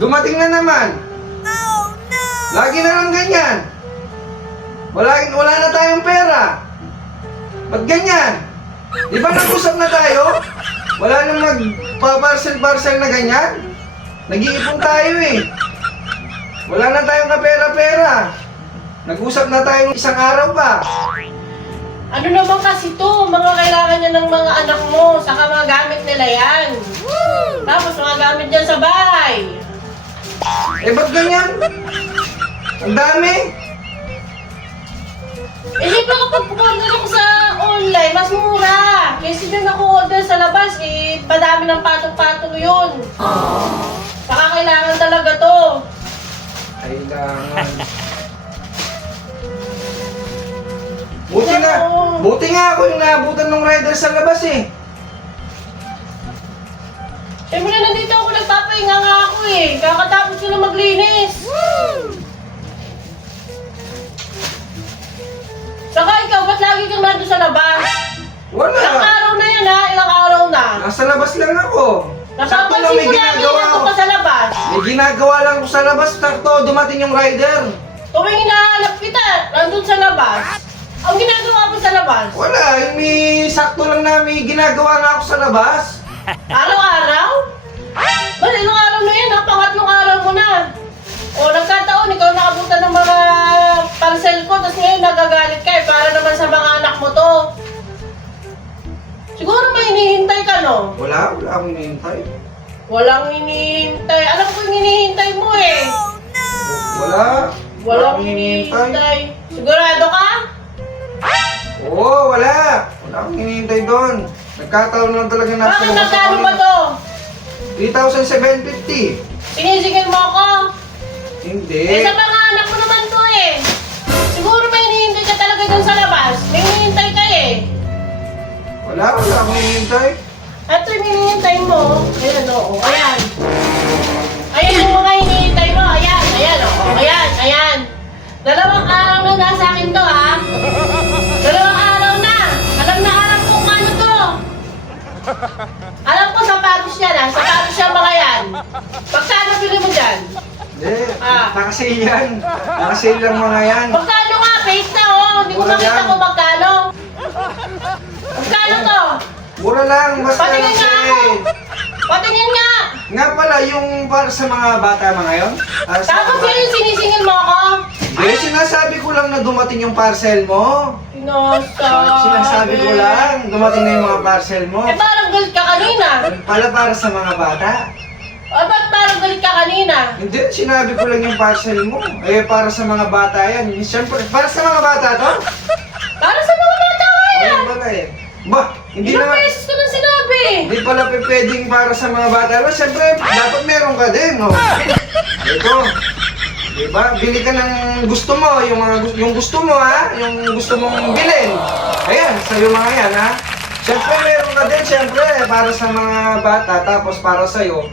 Dumating na naman. Lagi na lang ganyan. Wala na tayong pera. Ba't ganyan? Di ba nag-usap na tayo? Wala nang magpa-parcel-parcel na ganyan? Nag-iipon tayo eh. Wala na tayong kapera-pera. Nag-usap na tayo isang araw pa. Ano naman kasi to? Mga kailangan niya ng mga anak mo, saka mga gamit nila yan. Tapos mga gamit niyan sa bahay. Eh, ba't ganyan? Ang dami. Eh, di ba kapag order ako sa online, mas mura. Kasi din ako order sa labas, eh, madami ng patong-patong yun. Saka kailangan talaga to. Kailangan. Buti nga ako yung naabutan ng rider sa labas eh. Siyempre, nandito ako, nagpapahinga nga ako eh. Kakatapos ko na maglinis. Saka ikaw, ba't lagi kang nandun sa labas? Wala. Ilang araw na yan ha? Ilang araw na? Nasa labas lang ako. Sakto lang Napapansin ko lagi ako pa sa labas. May ginagawa lang ako sa labas. Sakto, dumating yung rider. Tuwing hinahanap kita, nandun sa labas. Ang ginagawa mo sa labas? Wala, yung may sakto lang na may ginagawa nga ako sa labas. Araw-araw? Ba't ilang araw na yan ha? Pangatlong araw mo na. O nagkataon, ikaw nakabutan ng mga parcel ko, tapos ngayon nagagalit ka eh, para naman sa mga anak mo to. Siguro may hinihintay ka, no? Wala akong hinihintay. Walang hinihintay. Alam ko yung hinihintay mo eh. Walang akong hinihintay. Sigurado ka? Oo, wala akong hinihintay doon. Nagkataon lang talaga na Bakit nagkano ba to? 3,750. Sinisingil mo ako? Hindi. Eh sa mga anak mo naman to eh. Siguro may hinihintay ka talaga dun sa labas. May hinihintay ka eh. Wala akong hinihintay. Ito yung hinihintay mo. Ayan o. Ayan. Ayan yung mga hinihintay mo. Ayan. Ayan o. Ayan. Dalawang araw na nasa akin to ha. Dalawang araw na. Alam ko kung ano to. Alam ko sapatos yan ha. Sapatos yan mga yan. Pagkano pili mo dyan? Hindi. Ah. Nakasale yan. Nakasale lang mga yan. Magkano nga? Fake na oh. Hindi ko Mura makita lang. kung magkano. Magkano to? Mura lang. Basta Patingin nga ako. Patingin nga. Nga pala, yung para sa mga bata mga yon. Para sa Tapos mga ngayon sinisingil mo ako? Hindi, sinasabi ko lang na dumating yung parcel mo. Sinasabi ko lang, dumating na yung mga parcel mo. Eh parang galit ka kanina. Para sa mga bata. Ba't parang galit ka kanina? Hindi, sinabi ko lang yung parcel mo. Eh, para sa mga bata yan. Siyempre, para sa mga bata to? Para sa mga bata ka yan. Ayun pala eh. Ba, hindi Ilang na... beses ko nang sinabi. Hindi pala pwedeng para sa mga bata. Pero siyempre, dapat meron ka din, no? Ito. Diba? Bili ka ng gusto mo, yung gusto mo, ha? Yung gusto mong bilhin. Ayan, sa'yo mga yan, ha? Siyempre, meron ka din, siyempre, para sa mga bata, tapos para sa'yo.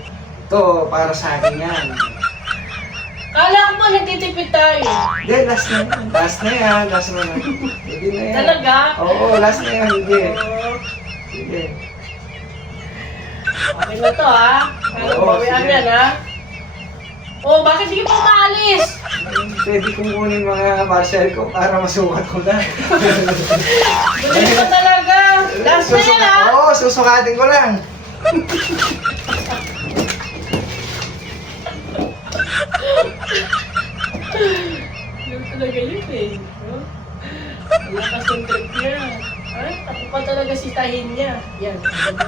Ito, para sa akin yan. Kala ko pa nagtitipid tayo. Hindi, last na yan. Last na yan. Hindi na yan. Talaga? Oo, last na yan. Hindi. Sige. Okay na to ha. Kala ko Oo, bawian sige. yan ha. Oh, bakit di ka pa maalis? Pwede kong kunin mga parcel ko para masukat ko na. Galit ka talaga. Last na yan ha. Oo, susukatin ko lang. Yun talaga yun eh. No? Wala kasing trip niya. Ay, ako pa talaga sitahin niya. Yan, diba?